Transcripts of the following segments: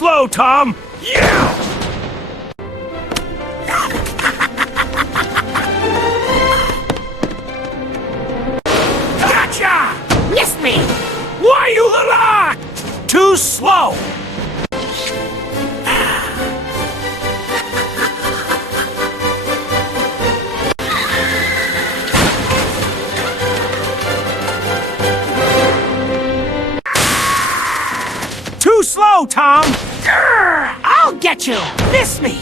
slow, Tom! Yeah! Gotcha! Missed me! Why, you little Too slow! Too slow, Tom! I'll get you! Miss me!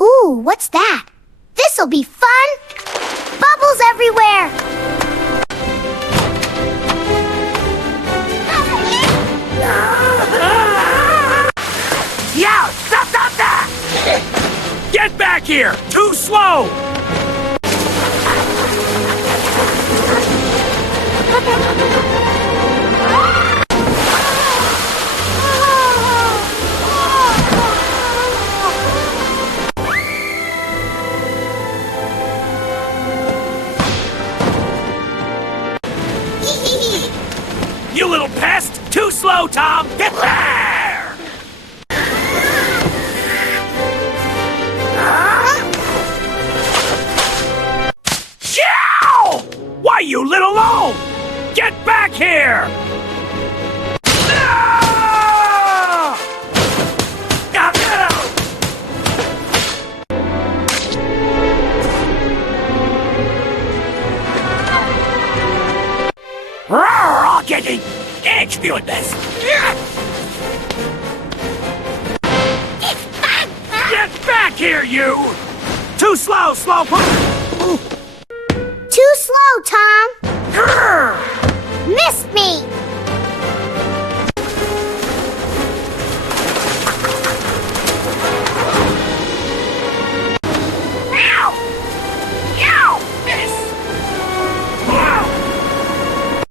Ooh, what's that? This'll be fun! Bubbles everywhere! Yeah! Stop that! Get back here! Too slow! You little pest! Too slow, Tom! Get there! Chow! Why, you little low! Get back here! I'll get the edge doing this! Get back here, you! Too slow, slowpoke! Too slow, Tom! Missed me!